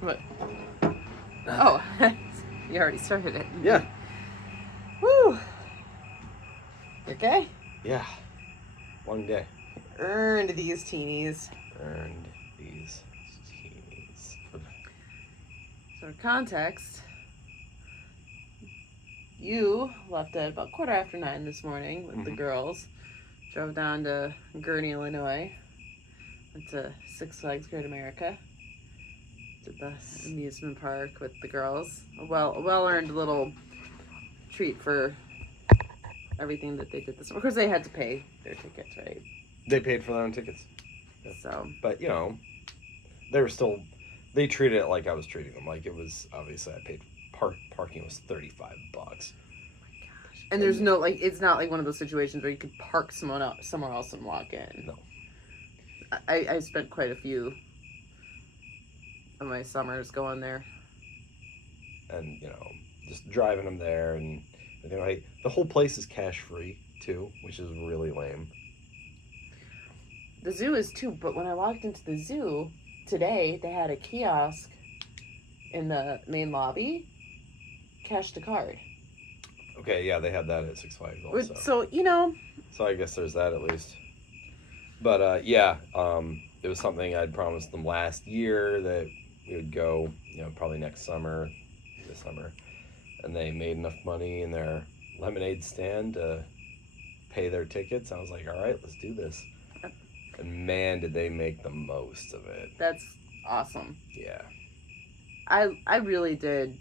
What? Oh, you already started it. Yeah. Woo. Okay. Yeah. Long day. Earned these teenies. Earned these teenies. So for context, you left at about 9:15 this morning with the girls. Drove down to Gurney, Illinois. Went to Six Flags Great America. Did the amusement park with the girls. A well-earned little treat for everything that they did this. Of course, they had to pay their tickets, right? They paid for their own tickets. Yeah. So, but you know, they treated it like I was treating them. Like it was obviously I paid parking was $35. And there's no, like, it's not like one of those situations where you could park somewhere else and walk in. No. I spent quite a few of my summers going there. And, just driving them there. And, the whole place is cash free, too, which is really lame. The zoo is, too. But when I walked into the zoo today, they had a kiosk in the main lobby. Cash to card. Okay, yeah, they had that at Six Flags also. So, So I guess there's that at least. But, it was something I'd promised them last year that we would go, probably this summer. And they made enough money in their lemonade stand to pay their tickets. I was like, all right, let's do this. And man, did they make the most of it. That's awesome. Yeah. I really did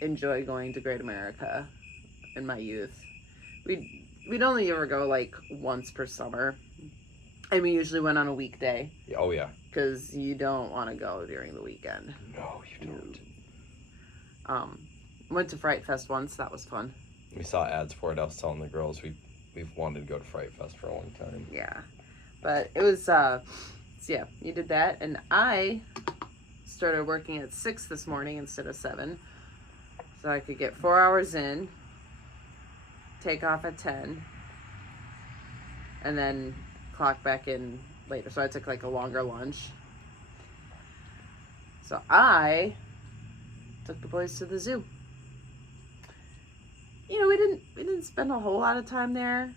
enjoy going to Great America in my youth. We'd only ever go like once per summer, and we usually went on a weekday. Oh yeah, because you don't want to go during the weekend. No, you don't. Went to Fright Fest once. That was fun. We saw ads for it. I was telling the girls we've wanted to go to Fright Fest for a long time. Yeah, but it was so yeah, you did that, and I started working at 6 this morning instead of 7. So I could get 4 hours in, take off at 10, and then clock back in later. So I took like a longer lunch. So I took the boys to the zoo. We didn't spend a whole lot of time there.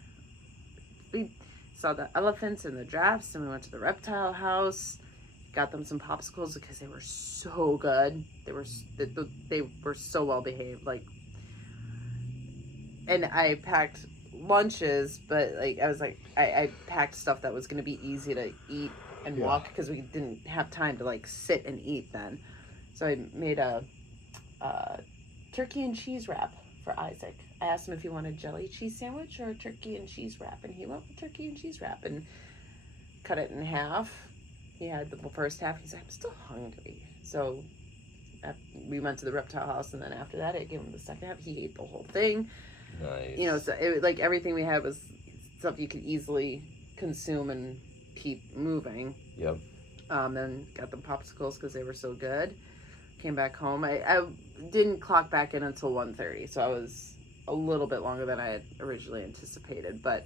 We saw the elephants and the giraffes, and we went to the reptile house. Got them some popsicles because they were so good. They were so well behaved. Like, and I packed lunches, but like I packed stuff that was going to be easy to eat and walk because we didn't have time to like sit and eat then. So I made a turkey and cheese wrap for Isaac. I asked him if he wanted a jelly cheese sandwich or a turkey and cheese wrap, and he went with turkey and cheese wrap and cut it in half. He had the first half. He's like, I'm still hungry. So we went to the reptile house, and then after that, I gave him the second half. He ate the whole thing. Nice. So it, like everything we had was stuff you could easily consume and keep moving. Yep. Then got the popsicles because they were so good. Came back home. I didn't clock back in until 1:30, so I was a little bit longer than I had originally anticipated. But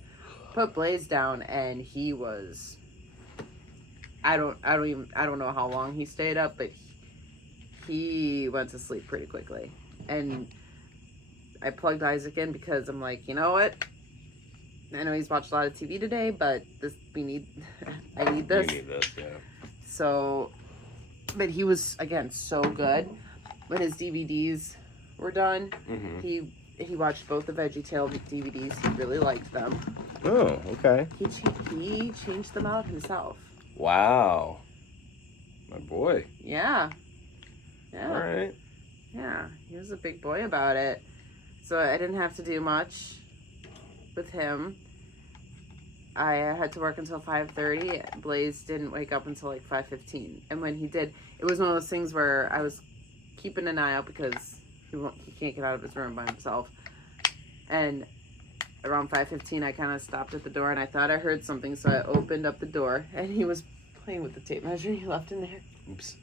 put Blaze down, and he was. I don't know how long he stayed up, but he went to sleep pretty quickly. And I plugged Isaac in because I'm like, you know what? I know he's watched a lot of TV today, but I need this. You need this, yeah. So, but he was, again, so good. When his DVDs were done, he watched both the VeggieTale DVDs. He really liked them. Oh, okay. He changed them out himself. Wow. My boy. Yeah. All right. Yeah, he was a big boy about it. So I didn't have to do much with him. I had to work until 5:30. Blaze didn't wake up until like 5:15. And when he did, it was one of those things where I was keeping an eye out because he can't get out of his room by himself. And around 5:15, I kind of stopped at the door, and I thought I heard something, so I opened up the door, and he was playing with the tape measure he left in there. Oops.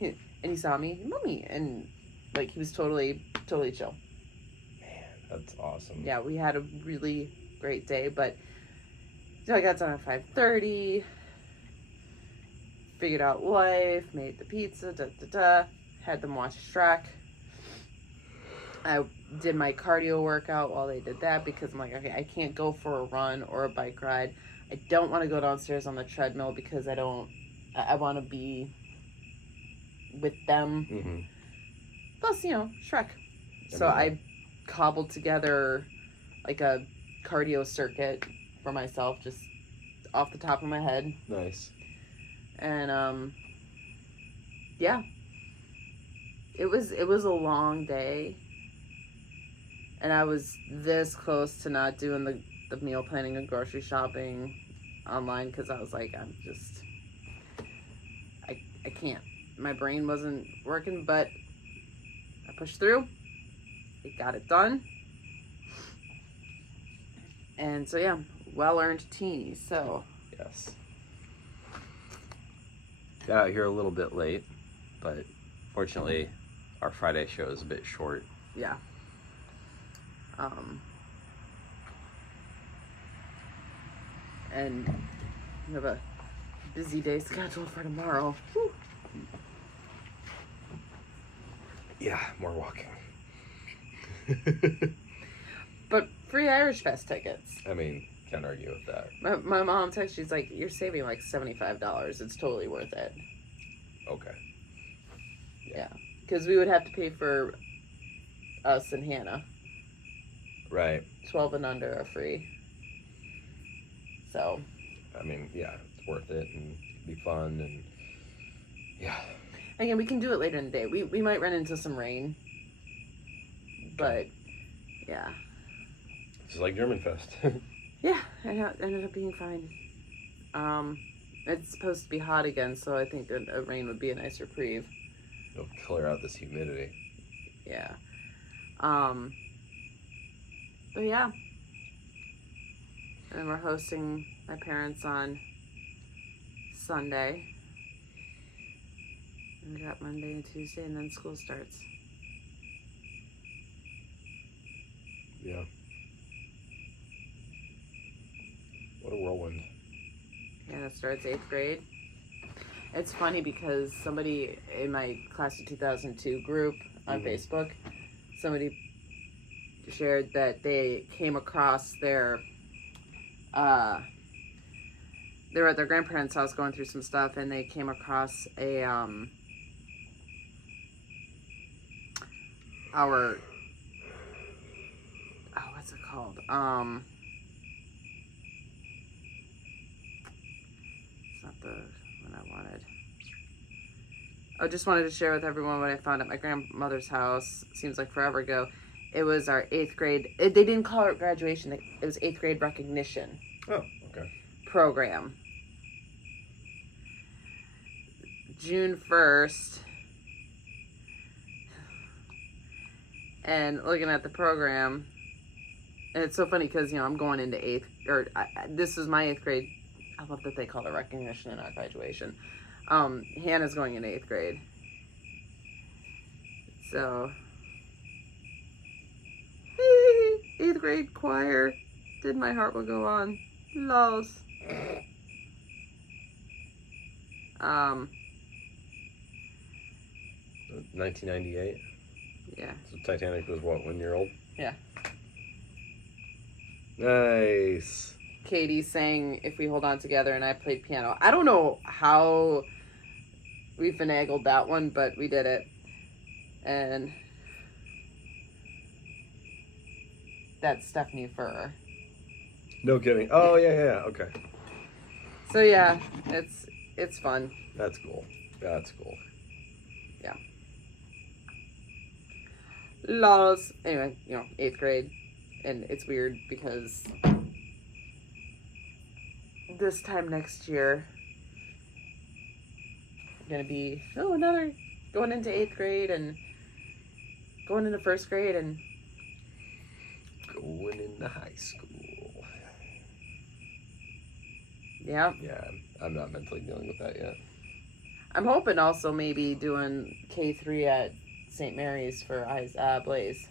And he saw me, Mommy, and like he was totally chill. Man, that's awesome. Yeah, we had a really great day, but I got done at 5:30, figured out life, made the pizza, had them watch Shrek. I did my cardio workout while they did that because I'm like, okay, I can't go for a run or a bike ride. I don't want to go downstairs on the treadmill because I want to be with them. Mm-hmm. Plus, Shrek. So I cobbled together like a cardio circuit for myself, just off the top of my head. Nice. And yeah, it was a long day, and I was this close to not doing the meal planning and grocery shopping online because I was like, I can't. My brain wasn't working, but I pushed through. I got it done. And so yeah, well-earned teeny. So yes, got out here a little bit late, but fortunately our Friday show is a bit short. Yeah. And we have a busy day scheduled for tomorrow. Whew. Yeah, more walking. But free Irish Fest tickets. I mean, can't argue with that. My mom texted, she's like, you're saving like $75. It's totally worth it. Okay. Yeah. Because we would have to pay for us and Hannah. Right. 12 and under are free. So. I mean, yeah, it's worth it and it'd be fun and yeah. Again, we can do it later in the day. We might run into some rain. But, yeah. Just like German Fest. Yeah, it ended up being fine. It's supposed to be hot again, so I think a rain would be a nice reprieve. It'll clear out this humidity. Yeah. But yeah. And we're hosting my parents on Sunday. And we got Monday and Tuesday, and then school starts. Yeah. What a whirlwind. Yeah, it starts 8th grade. It's funny because somebody in my class of 2002 group on Facebook, somebody shared that they came across they were at their grandparents' house going through some stuff, and they came across what's it called? It's not the one I wanted. I just wanted to share with everyone what I found at my grandmother's house. Seems like forever ago. It was our 8th grade. They didn't call it graduation. It was 8th grade recognition. Oh, okay. Program. June 1st. And looking at the program, and it's so funny because, I'm going into 8th, this is my 8th grade. I love that they call it recognition and not graduation. Hannah's going into 8th grade. So, 8th grade choir. Did My Heart Will Go On. Lols. 1998? Yeah. So Titanic was what, 1 year old? Yeah. Nice. Katie sang If We Hold On Together, and I played piano. I don't know how we finagled that one, but we did it. And that's Stephanie Furr. No kidding. Oh, yeah, okay. So yeah, it's fun. That's cool. That's cool. Yeah. Lols. Anyway, 8th grade. And it's weird because this time next year, I'm going to be, going into 8th grade and going into 1st grade and going into high school. Yeah. Yeah, I'm not mentally dealing with that yet. I'm hoping also maybe doing K3 at St. Mary's for Blaze.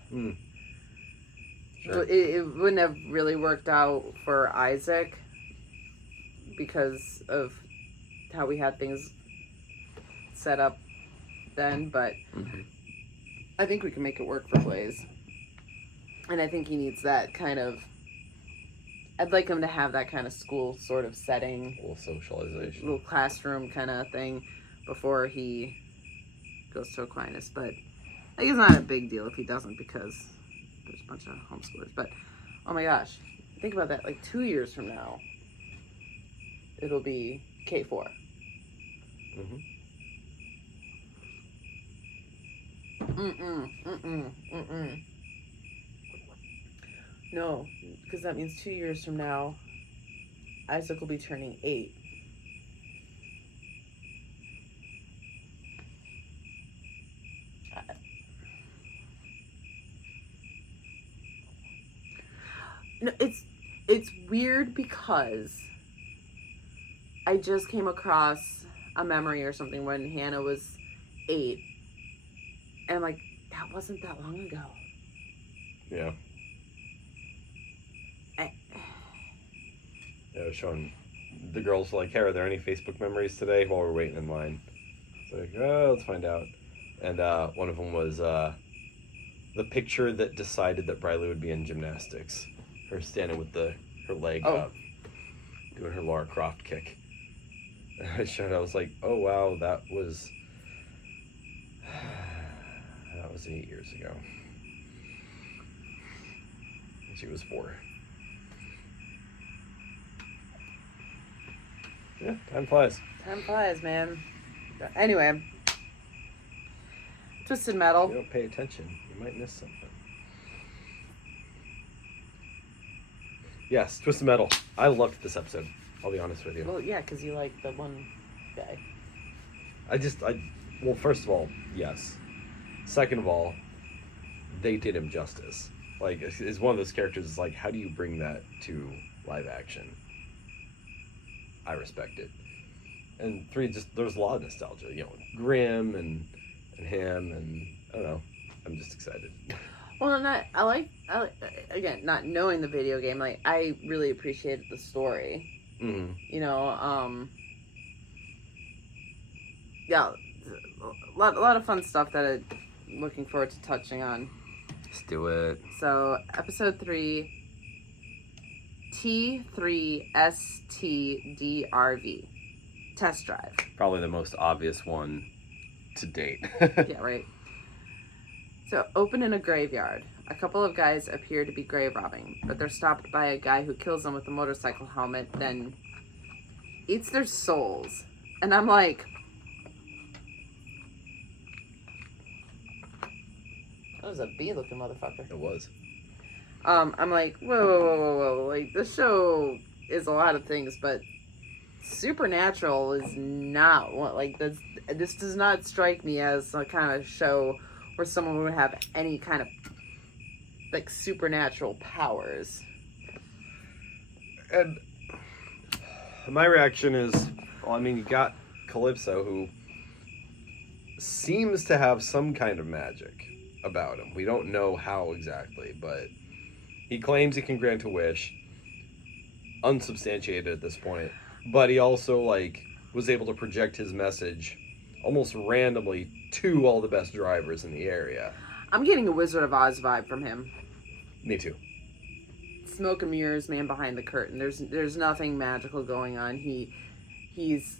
Sure. It wouldn't have really worked out for Isaac because of how we had things set up then, but Mm-hmm. I think we can make it work for Blaze. And I think he needs that kind of... I'd like him to have that kind of school sort of setting. A little socialization. Little classroom kind of thing before he goes to Aquinas. But like, it's not a big deal if he doesn't, because there's a bunch of homeschoolers. But, oh my gosh. Think about that. Like, 2 years from now, it'll be K4. Mm-hmm. No, because that means 2 years from now, Isaac will be turning 8. No, it's weird because I just came across a memory or something when Hannah was 8, and I'm like, that wasn't that long ago. Yeah. Yeah, I was showing the girls, like, hey, are there any Facebook memories today while we're waiting in line? It's like, oh, let's find out. And one of them was the picture that decided that Briley would be in gymnastics. Her standing with her leg up, doing her Lara Croft kick. And I showed it, I was like, oh, wow, that was 8 years ago. And she was 4. Yeah, time flies. Time flies, man. Anyway, Twisted Metal. If you don't pay attention, you might miss something. Yes, Twisted Metal. I loved this episode. I'll be honest with you. Well, yeah, because you like the one guy. Well, first of all, yes. Second of all, they did him justice. Like, it's one of those characters, it's like, how do you bring that to live action? I respect it. And 3, just, there's a lot of nostalgia, you know, Grimm and him, and I don't know. I'm just excited. Well, I like, again, not knowing the video game, like, I really appreciated the story. Mm-hmm. You know, yeah, a lot of fun stuff that I'm looking forward to touching on. Let's do it. So, episode 3, T3STDRV, test drive. Probably the most obvious one to date. Yeah, right. So, open in a graveyard. A couple of guys appear to be grave robbing, but they're stopped by a guy who kills them with a motorcycle helmet, then eats their souls. And I'm like, that was a bee-looking motherfucker. It was. I'm like, whoa. Like, this show is a lot of things, but Supernatural is not one. Like, this does not strike me as a kind of show where someone would have any kind of, like, supernatural powers. And my reaction is, well, I mean, you got Calypso, who seems to have some kind of magic about him. We don't know how exactly, but he claims he can grant a wish, unsubstantiated at this point, but he also, like, was able to project his message almost randomly to all the best drivers in the area. I'm getting a Wizard of Oz vibe from him. Me too. Smoke and mirrors, man behind the curtain. There's nothing magical going on. He's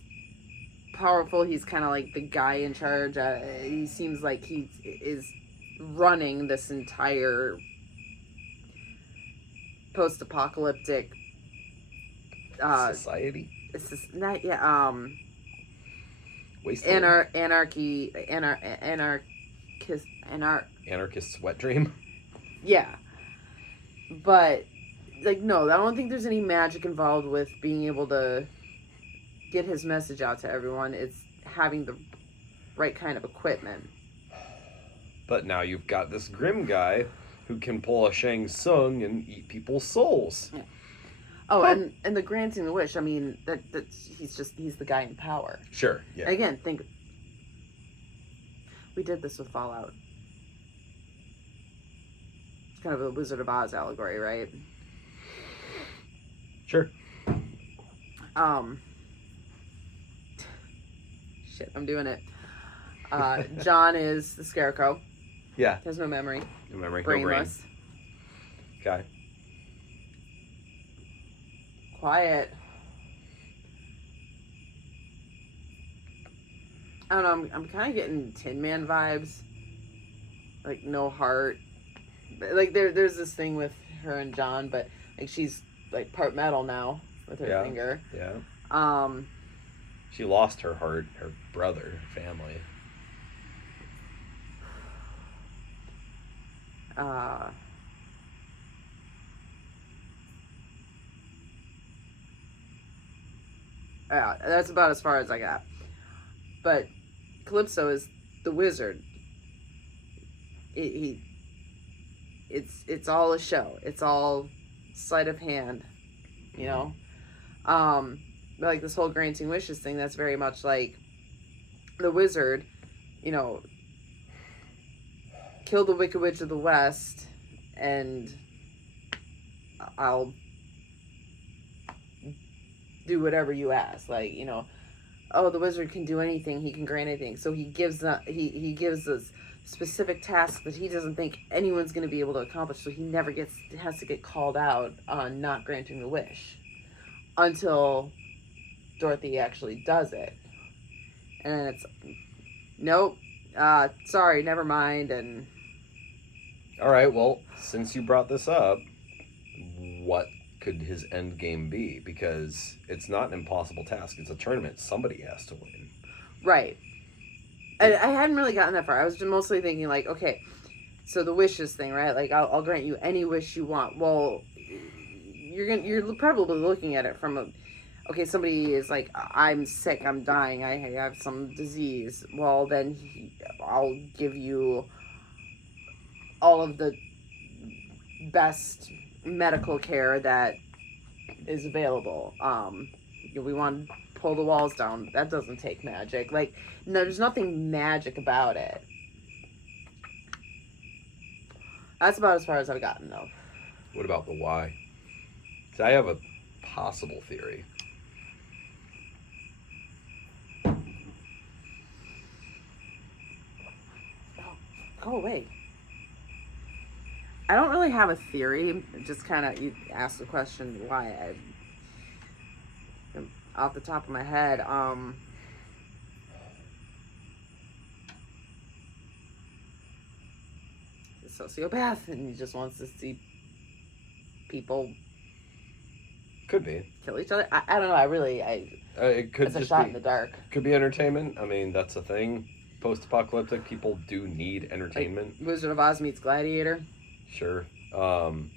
powerful. He's kind of like the guy in charge. He seems like he is running this entire post-apocalyptic Society? It's just not, yeah, Wasteland? Anarchist wet dream? Yeah. But, like, no, I don't think there's any magic involved with being able to get his message out to everyone. It's having the right kind of equipment. But now you've got this Grimm guy who can pull a Shang Tsung and eat people's souls. Yeah. Oh, and the granting the wish, I mean, he's the guy in power. Sure, yeah. Again, we did this with Fallout. It's kind of a Wizard of Oz allegory, right? Sure. Shit, I'm doing it. John is the scarecrow. Yeah. Has no memory. No memory. Brainless. No brain. Okay. Quiet. I don't know. I'm kind of getting Tin Man vibes. Like no heart. Like there's this thing with her and John, but like she's like part metal now with her finger. Yeah. She lost her heart, her brother, her family. Yeah, that's about as far as I got. But Calypso is the wizard. It's all a show. It's all sleight of hand, you know. But like this whole granting wishes thing, that's very much like the wizard, you know, kill the Wicked Witch of the West, and I'll do whatever you ask. Like, you know, oh, the wizard can do anything. He can grant anything. So he gives he gives us specific tasks that he doesn't think anyone's going to be able to accomplish. So he never has to get called out on not granting the wish until Dorothy actually does it. And then it's, nope, sorry, never mind. And all right, well, since you brought this up, what could his end game be? Because it's not an impossible task. It's a tournament. Somebody has to win. Right. I hadn't really gotten that far. I was just mostly thinking, like, okay, so the wishes thing, right? Like, I'll grant you any wish you want. Well, you're probably looking at it from okay, somebody is like, I'm sick, I'm dying, I have some disease. Well, then I'll give you all of the best medical care that is available. We want to pull the walls down. That doesn't take magic. Like, no, there's nothing magic about it. That's about as far as I've gotten, though. What about the why? So I have a possible theory. Go away. I don't really have a theory. Just kind of, you asked the question why. Off the top of my head, he's a sociopath, and he just wants to see people Could be. kill each other. I don't know. It could it's a just shot be, in the dark. Could be entertainment. I mean, that's a thing. Post-apocalyptic people do need entertainment. Like Wizard of Oz meets Gladiator. Sure. And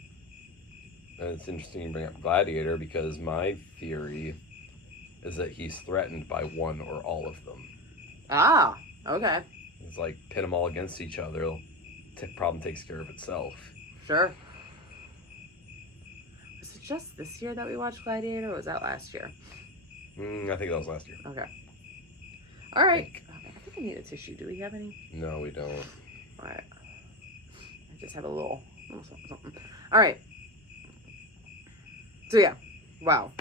it's interesting you bring up Gladiator because my theory is that he's threatened by one or all of them. Ah, okay. It's like pit them all against each other. Problem takes care of itself. Sure. Was it just this year that we watched Gladiator, or was that last year? I think that was last year. Okay. All right. I think I need a tissue. Do we have any? No, we don't. All right. I just have a little something. All right. So yeah. Wow.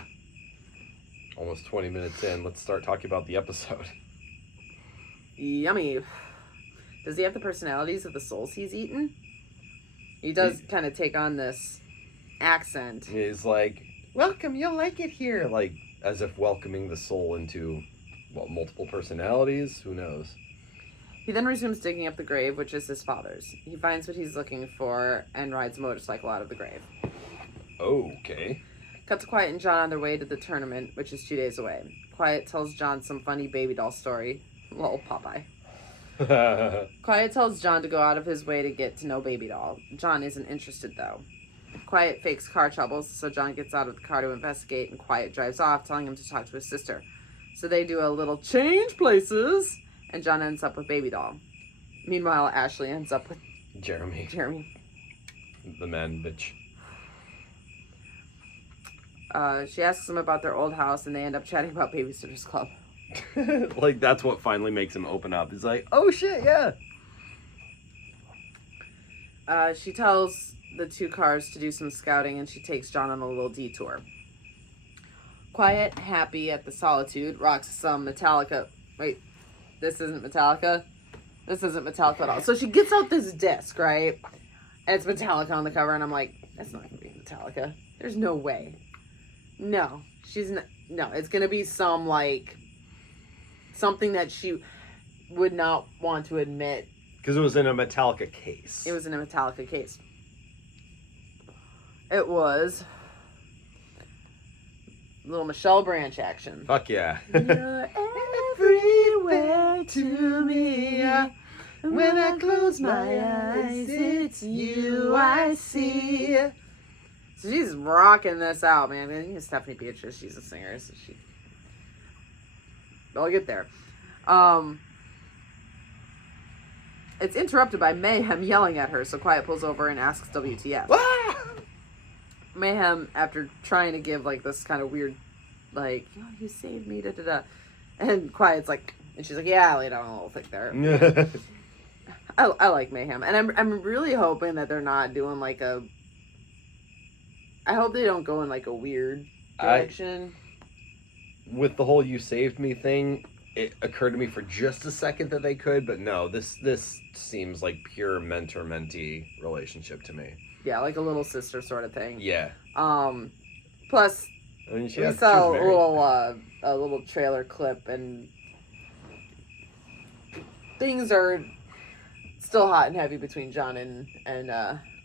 Almost 20 minutes in. Let's start talking about the episode. Yummy. Does he have the personalities of the souls he's eaten? He does kind of take on this accent. He's like, welcome, you'll like it here. Like, as if welcoming the soul into, well, multiple personalities? Who knows? He then resumes digging up the grave, which is his father's. He finds what he's looking for and rides a motorcycle out of the grave. Okay. Cut to Quiet and John on their way to the tournament, which is 2 days away. Quiet tells John some funny baby doll story. Lol, Popeye. Quiet tells John to go out of his way to get to know Baby Doll. John isn't interested, though. Quiet fakes car troubles, so John gets out of the car to investigate, and Quiet drives off, telling him to talk to his sister. So they do a little change places, and John ends up with Baby Doll. Meanwhile, Ashley ends up with Jeremy. The man bitch. She asks him about their old house, and they end up chatting about Babysitter's Club. Like, that's what finally makes him open up. He's like, oh shit, yeah. She tells the two cars to do some scouting, and she takes John on a little detour. Quiet, happy at the solitude, rocks some Metallica. Wait, this isn't Metallica? This isn't Metallica at all. So she gets out this disc, right? And it's Metallica on the cover, and I'm like, that's not gonna be Metallica. There's no way. No, she's not. No, it's gonna be some like something that she would not want to admit. Because it was in a Metallica case. It was in a Metallica case. It was little Michelle Branch action. Fuck yeah. You're everywhere to me. When I close my eyes, it's you I see. So she's rocking this out, man. I think Stephanie Beatrice, she's a singer, isn't she? I'll get there. It's interrupted by Mayhem yelling at her, so Quiet pulls over and asks WTF. Mayhem, after trying to give like this kind of weird, like, oh, you saved me, da da da, and Quiet's like, and she's like, yeah, I laid down a little thick there. I like Mayhem, and I'm really hoping that they're not doing like a. I hope they don't go in like a weird direction. With the whole "you saved me" thing, it occurred to me for just a second that they could, but no, this seems like pure mentor-mentee relationship to me. Yeah, like a little sister sort of thing. Yeah. Plus, I mean, we saw a little trailer clip, and things are still hot and heavy between John and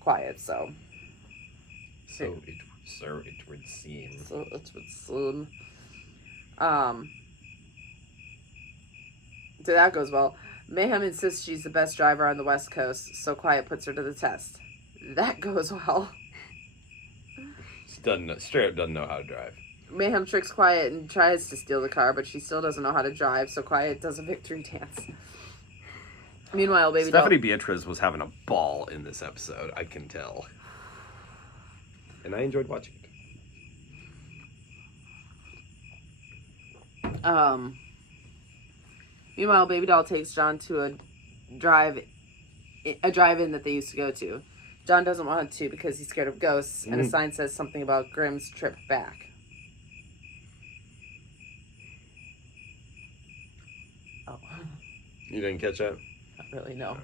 Quiet. So it would seem. So it would seem. So that goes well. Mayhem insists she's the best driver on the West Coast, so Quiet puts her to the test. That goes well. She straight up doesn't know how to drive. Mayhem tricks Quiet and tries to steal the car, but she still doesn't know how to drive, so Quiet does a victory dance. Meanwhile, Stephanie Beatrice was having a ball in this episode, I can tell. And I enjoyed watching it. Meanwhile, Baby Doll takes John to a drive-in that they used to go to. John doesn't want to because he's scared of ghosts, and a sign says something about Grimm's trip back. Oh. You didn't catch that? Not really, no.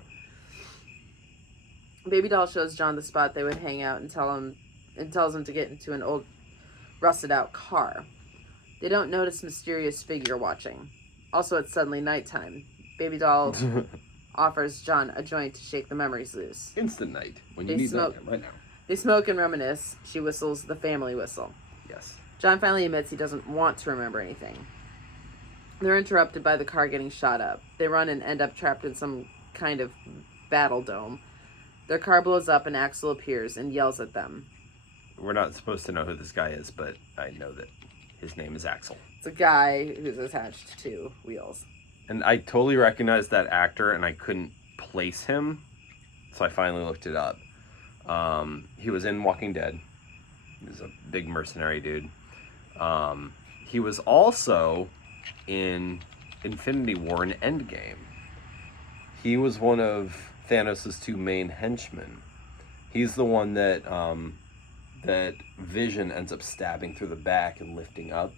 Baby Doll shows John the spot they would hang out and tells him to get into an old, rusted-out car. They don't notice mysterious figure watching. Also, it's suddenly nighttime. Baby Doll offers John a joint to shake the memories loose. Instant night. When you need that right now. They smoke and reminisce. She whistles the family whistle. Yes. John finally admits he doesn't want to remember anything. They're interrupted by the car getting shot up. They run and end up trapped in some kind of battle dome. Their car blows up and Axel appears and yells at them. We're not supposed to know who this guy is, but I know that his name is Axel. It's a guy who's attached to wheels. And I totally recognized that actor, and I couldn't place him, so I finally looked it up. He was in Walking Dead. He was a big mercenary dude. He was also in Infinity War and Endgame. He was one of Thanos' two main henchmen. He's the one that that Vision ends up stabbing through the back and lifting up.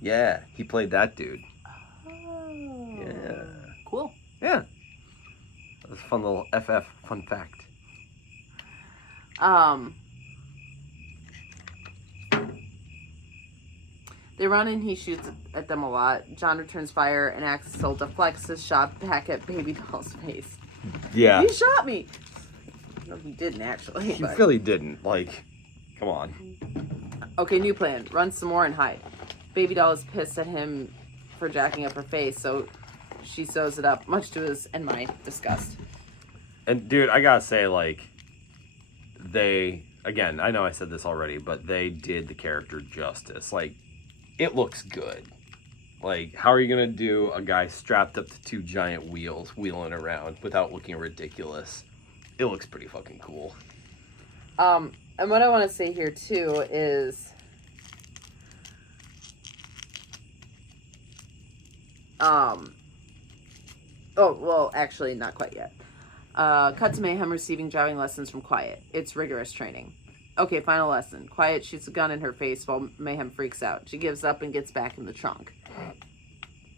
Yeah, he played that dude. Oh. Yeah. Cool. Yeah. That was a fun little fun fact. They run and he shoots at them a lot. John returns fire and Axel deflects his shot back at Baby Doll's face. Yeah. He shot me! No, he didn't actually. He really didn't. Like, come on. Okay, new plan. Run some more and hide. Baby Doll is pissed at him for jacking up her face, so she sews it up, much to his and my disgust. And dude, I gotta say, like, again, I know I said this already, but they did the character justice. Like, it looks good. Like, how are you gonna do a guy strapped up to two giant wheels wheeling around without looking ridiculous? It looks pretty fucking cool. And what I want to say here too is, oh, well, actually, not quite yet. Cut to Mayhem receiving driving lessons from Quiet. It's rigorous training. Okay, final lesson. Quiet shoots a gun in her face while Mayhem freaks out. She gives up and gets back in the trunk.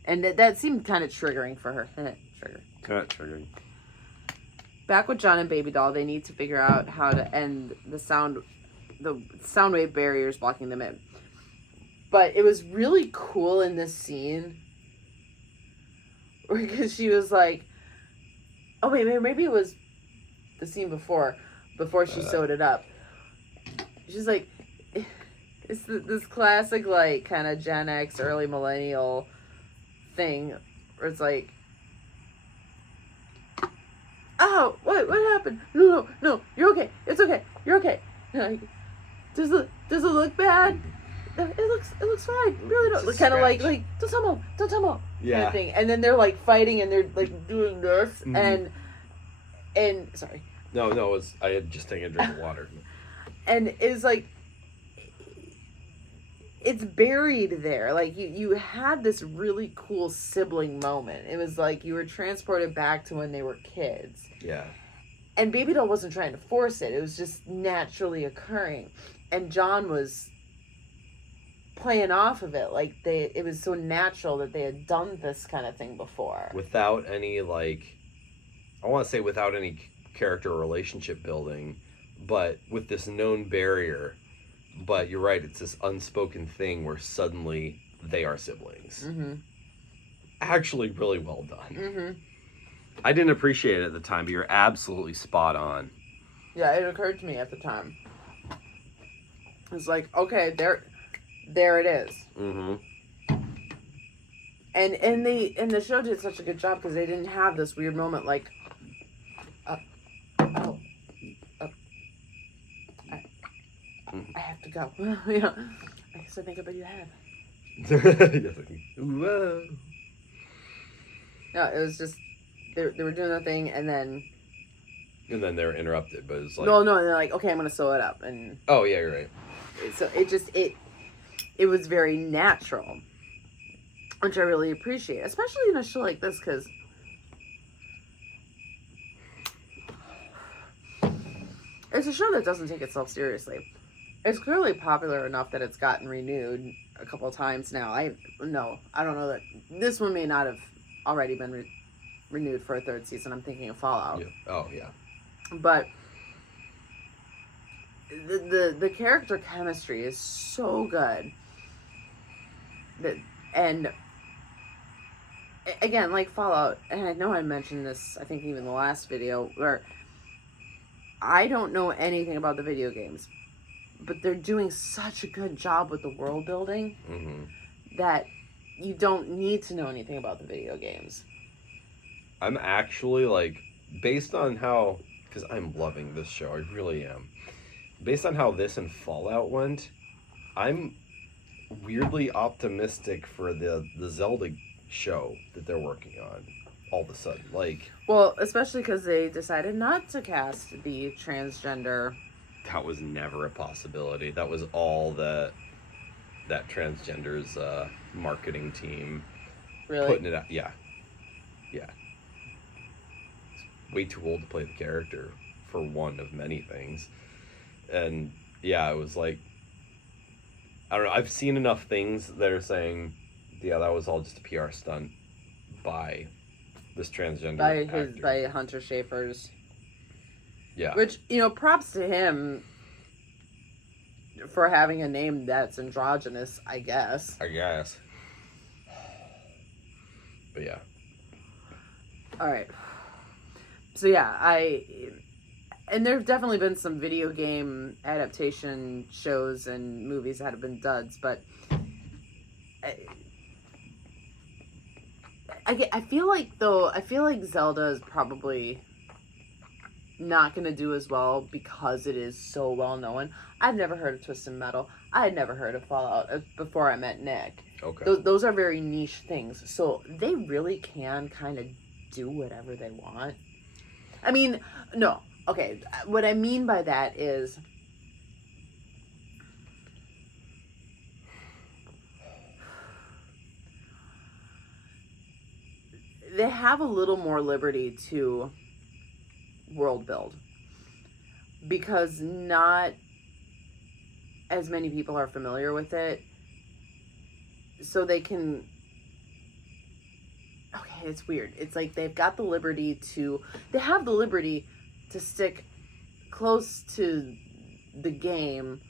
And that seemed kind of triggering for her. Trigger. Triggering. Back with John and Baby Doll, they need to figure out how to end the sound wave barriers blocking them in. But it was really cool in this scene because she was like, oh wait, maybe it was the scene before she sewed it up. She's like, it's this classic like kind of Gen X, early millennial thing where it's like, oh, what happened? No, you're okay. It's okay. You're okay. Like, does it look bad? It looks fine. It really don't. Kind of like don't tell mom. Yeah. Kind of thing. And then they're like fighting and they're like doing this and sorry. No, I had just taken a drink of water. And it's like, it's buried there. Like you had this really cool sibling moment. It was like you were transported back to when they were kids. Yeah. And Baby Doll wasn't trying to force it. It was just naturally occurring. And John was playing off of it. Like it was so natural that they had done this kind of thing before. Without any without any character or relationship building, but with this known barrier. But you're right, it's this unspoken thing where suddenly they are siblings. Mm-hmm. Actually really well done. Mm-hmm. I didn't appreciate it at the time, but you're absolutely spot on. Yeah, it occurred to me at the time. It's like, okay, there it is. Mm-hmm. And the show did such a good job because they didn't have this weird moment like, I have to go. Yeah, I guess I think about you have. Whoa. No, it was just they were doing their thing, and then they were interrupted. But it's like no, they're like, okay, I'm gonna sew it up, and oh yeah, you're right. So it was very natural, which I really appreciate, especially in a show like this, because it's a show that doesn't take itself seriously. It's clearly popular enough that it's gotten renewed a couple of times now. I don't know that this one may not have already been renewed for a third season. I'm thinking of Fallout. Yeah. Oh yeah. But the character chemistry is so good. And again, like Fallout, and I know I mentioned this, I think even the last video, where I don't know anything about the video games, but they're doing such a good job with the world building that you don't need to know anything about the video games. I'm actually like, based on how, because I'm loving this show, I really am. Based on how this and Fallout went, I'm weirdly optimistic for the Zelda show that they're working on all of a sudden. Like, well, especially because they decided not to cast the transgender. That was never a possibility. That was all that transgender's marketing team putting it out. Yeah. It's way too old to play the character for one of many things. And yeah, it was like, I don't know. I've seen enough things that are saying, yeah, that was all just a PR stunt by this transgender actor. By Hunter Schafer's. Yeah. Which, props to him for having a name that's androgynous, I guess. But yeah. Alright. So yeah, and there have definitely been some video game adaptation shows and movies that have been duds, but I feel like Zelda is probably not going to do as well because it is so well known. I've never heard of Twisted Metal. I had never heard of Fallout before I met Nick. Okay. Those are very niche things, so they really can kind of do whatever they want. I mean, no. Okay, what I mean by that is they have a little more liberty to world build because not as many people are familiar with it, so they can it's weird. It's like they have the liberty to stick close to the game,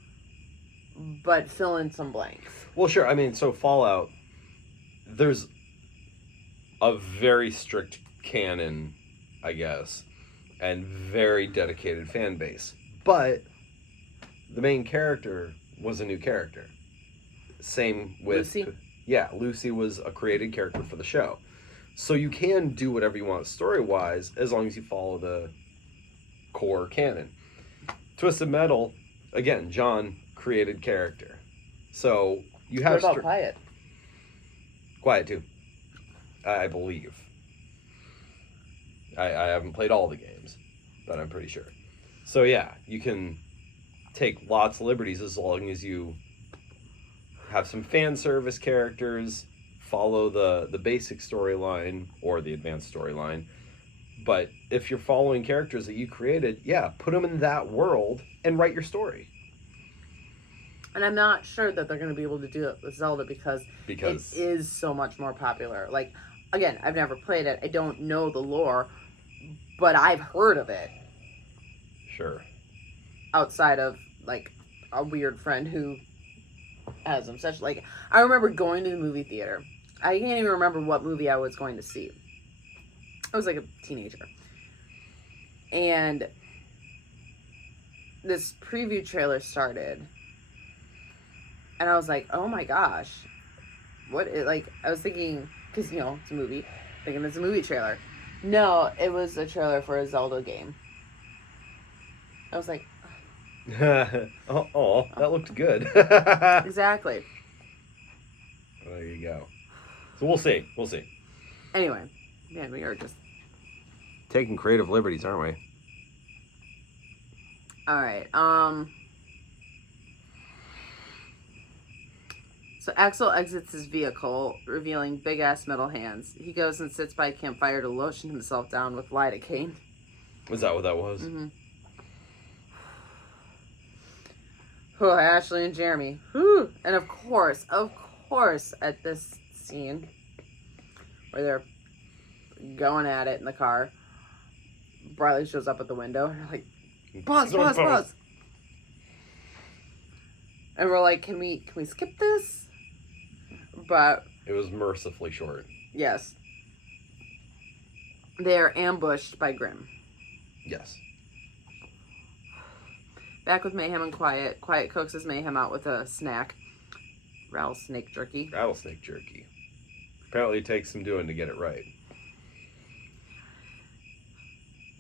but fill in some blanks. Well, sure. I mean, so Fallout, there's a very strict canon, I guess, and very dedicated fan base. But the main character was a new character. Same with Lucy? Yeah, Lucy was a created character for the show. So you can do whatever you want story-wise as long as you follow the core canon. Twisted Metal, again, John created character. So you have What about Quiet? Quiet too, I believe. I haven't played all the games, but I'm pretty sure. So yeah, you can take lots of liberties as long as you have some fan service characters, follow the basic storyline or the advanced storyline. But if you're following characters that you created, yeah, put them in that world and write your story. And I'm not sure that they're going to be able to do it with Zelda because it is so much more popular. Like, again, I've never played it. I don't know the lore, but I've heard of it. Sure. Outside of, like, a weird friend who has them. Such, like, I remember going to the movie theater. I can't even remember what movie I was going to see. I was like a teenager. And this preview trailer started. And I was like, oh my gosh. I was thinking, because, it's a movie. Thinking it's a movie trailer. No, it was a trailer for a Zelda game. I was like... oh, that looked good. Exactly. There you go. So we'll see. Anyway, man, we are just... taking creative liberties, aren't we? Alright, So Axel exits his vehicle, revealing big-ass metal hands. He goes and sits by a campfire to lotion himself down with lidocaine. Was that what that was? Mm-hmm. Oh, Ashley and Jeremy. Whew. And of course, at this scene where they're going at it in the car, Briley shows up at the window and they're like, pause. And we're like, can we skip this? But it was mercifully short. Yes. They are ambushed by Grimm. Yes. Back with Mayhem and Quiet. Quiet coaxes Mayhem out with a snack. Rattlesnake jerky. Apparently it takes some doing to get it right.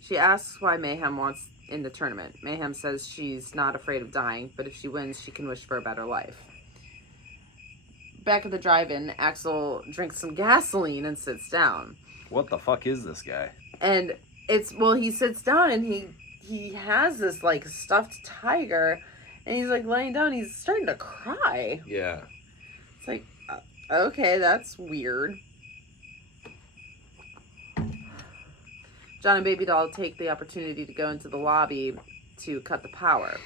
She asks why Mayhem wants in the tournament. Mayhem says she's not afraid of dying, but if she wins, she can wish for a better life. Back at the drive-in, Axel drinks some gasoline and sits down. What the fuck is this guy? And he sits down and he has this, like, stuffed tiger, and he's, like, laying down. He's starting to cry. Yeah. It's like, okay, that's weird. John and Baby Doll take the opportunity to go into the lobby to cut the power.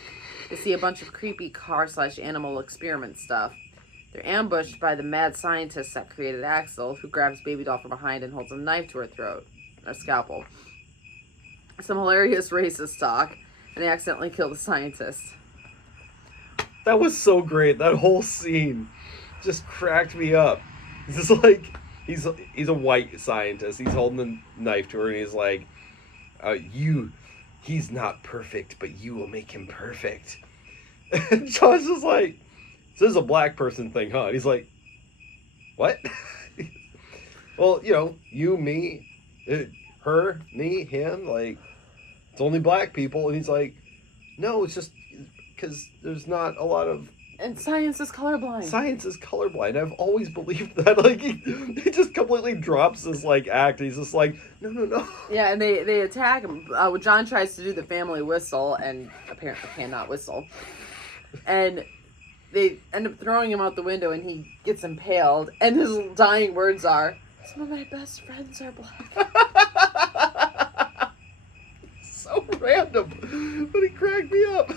They see a bunch of creepy car/animal experiment stuff. They're ambushed by the mad scientist that created Axel, who grabs Baby Doll from behind and holds a knife to her throat. A scalpel. Some hilarious racist talk, and they accidentally kill the scientist. That was so great. That whole scene just cracked me up. It's just like, he's a white scientist. He's holding the knife to her, and he's like, he's not perfect, but you will make him perfect. And John's just like, this is a black person thing, huh? And he's like, what? Well, you, me, her, me, him, like, it's only black people. And he's like, no, it's just because there's not a lot of... And science is colorblind. I've always believed that. Like, he just completely drops this, like, act. He's just like, no. Yeah, and they attack him. John tries to do the family whistle and apparently cannot whistle. And they end up throwing him out the window and he gets impaled. And his dying words are, some of my best friends are black. So random. But he cracked me up.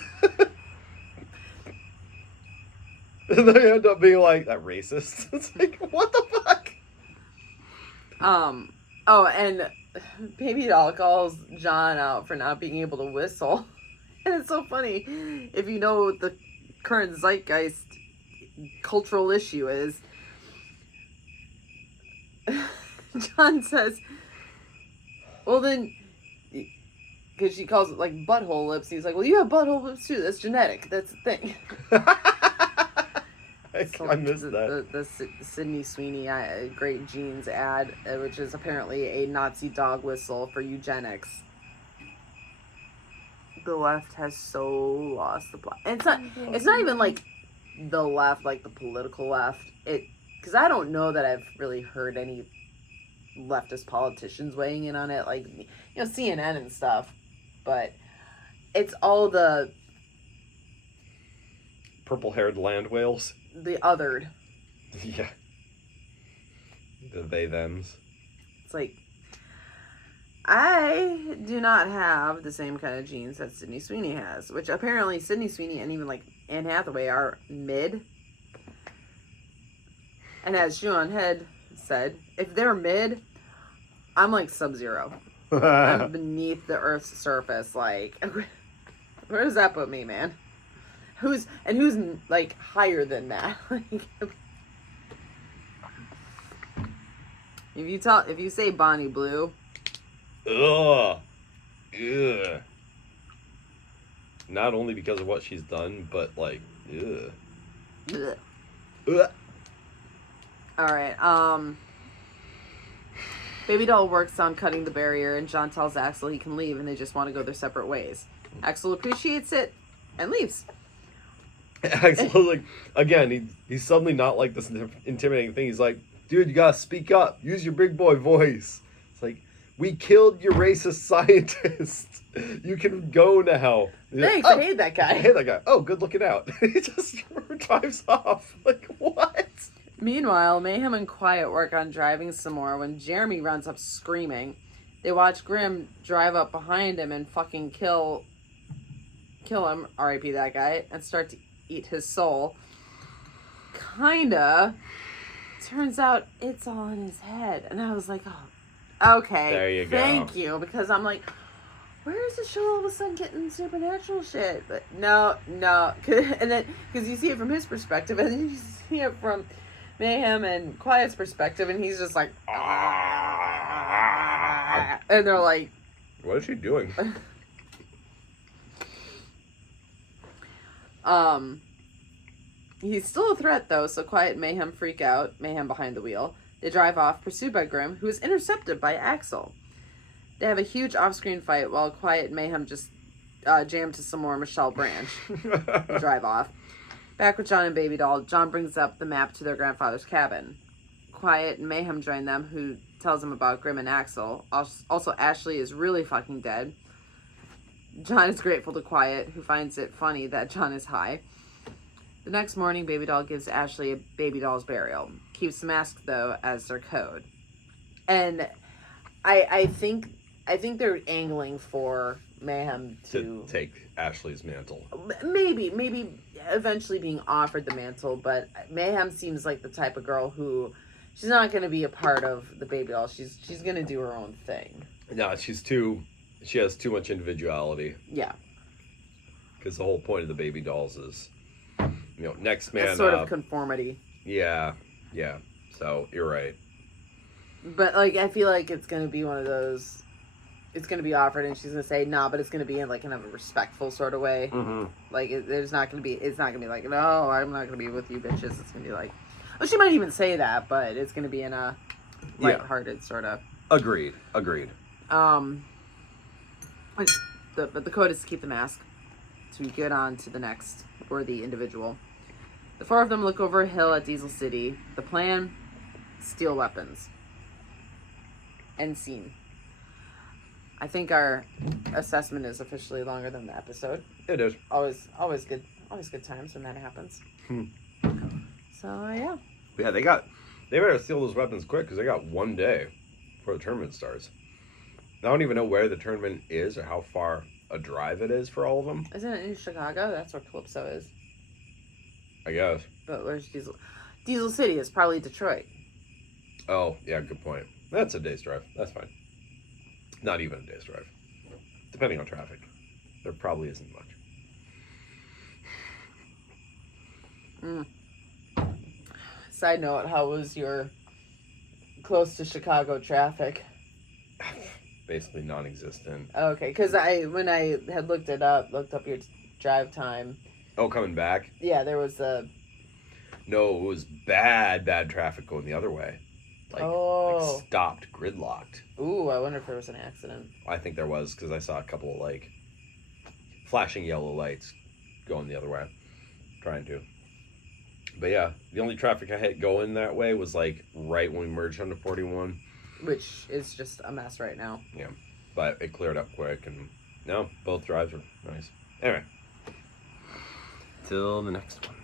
And they end up being like, that racist. It's like, what the fuck? Oh, and Baby Doll calls John out for not being able to whistle. And it's so funny. If you know what the current zeitgeist cultural issue is, John says, well then, because she calls it like butthole lips. He's like, well, you have butthole lips too. That's genetic. That's the thing. I missed that. The Sydney Sweeney Great Genes ad, which is apparently a Nazi dog whistle for eugenics. The left has so lost the plot. And it's not even like the left, like the political left. Because I don't know that I've really heard any leftist politicians weighing in on it, like, you know, CNN and stuff. But it's all the purple-haired land whales. The othered. Yeah. The they-thems. It's like, I do not have the same kind of genes that Sydney Sweeney has, which apparently Sydney Sweeney and even like Anne Hathaway are mid. And as Sean Head said, if they're mid, I'm like Sub-Zero. I'm beneath the Earth's surface. Like, where does that put me, man? Who's like higher than that? Like, if you say Bonnie Blue, ugh. Not only because of what she's done, but like, ugh. Ugh. Ugh. All right. Baby Doll works on cutting the barrier, and John tells Axel he can leave, and they just want to go their separate ways. Axel appreciates it and leaves. Axel, like, again, he's suddenly not like this intimidating thing. He's like, dude, you gotta speak up. Use your big boy voice. It's like, we killed your racist scientist. You can go now. Thanks, Like, I hate that guy. I hate that guy. Oh, good looking out. He just drives off. Like, what? Meanwhile, Mayhem and Quiet work on driving some more when Jeremy runs up screaming. They watch Grim drive up behind him and fucking kill him, R.I.P. that guy, and start to eat his soul. Kinda. Turns out it's all in his head. And I was like, oh, okay. There you go. Thank you. Because I'm like, where is the show all of a sudden getting supernatural shit? But no. And then, because you see it from his perspective, and then you see it from Mayhem and Quiet's perspective, and he's just like, ah. And they're like, what is she doing? He's still a threat, though, so Quiet and Mayhem freak out, Mayhem behind the wheel. They drive off, pursued by Grim, who is intercepted by Axel. They have a huge off-screen fight while Quiet and Mayhem just jam to some more Michelle Branch and drive off. Back with John and Baby Doll, John brings up the map to their grandfather's cabin. Quiet and Mayhem join them, who tells them about Grim and Axel. Also, Ashley is really fucking dead. John is grateful to Quiet, who finds it funny that John is high. The next morning, Baby Doll gives Ashley a Baby Doll's burial. Keeps the mask, though, as their code. And I think they're angling for Mayhem to take Ashley's mantle. Maybe eventually being offered the mantle, but Mayhem seems like the type of girl who she's not going to be a part of the Baby Doll. She's going to do her own thing. No, she has too much individuality. Yeah. Because the whole point of the Baby Dolls is, you know, next man That sort up. of conformity. Yeah. So you're right. But like, I feel like it's going to be one of those. It's going to be offered, and she's going to say no, but it's going to be in like kind of a respectful sort of way. Mm-hmm. Like it's not going to be like, no, I'm not going to be with you bitches. It's going to be like, well, she might even say that, but it's going to be in a lighthearted sort of. Agreed. But the code is to keep the mask to get on to the next worthy individual. The four of them look over a hill at Diesel City. The plan: steal weapons. End scene. I think our assessment is officially longer than the episode. It is. Always good times when that happens. So yeah. Yeah, they better steal those weapons quick because they got 1 day before the tournament starts. I don't even know where the tournament is or how far a drive it is for all of them. Isn't it in Chicago? That's where Calypso is. I guess. But where's Diesel? Diesel City is probably Detroit. Oh, yeah, good point. That's a day's drive. That's fine. Not even a day's drive. Depending on traffic. There probably isn't much. Side note, how was your close to Chicago traffic? Basically non-existent. Okay, because when I had looked up your drive time. Oh, coming back? Yeah, there was a... No, it was bad traffic going the other way. Like stopped, gridlocked. Ooh, I wonder if there was an accident. I think there was, because I saw a couple of, like, flashing yellow lights going the other way. Trying to. But yeah, the only traffic I had going that way was, like, right when we merged onto 41. Which is just a mess right now. Yeah, but it cleared up quick, and no, both drives were nice. Anyway. Till the next one.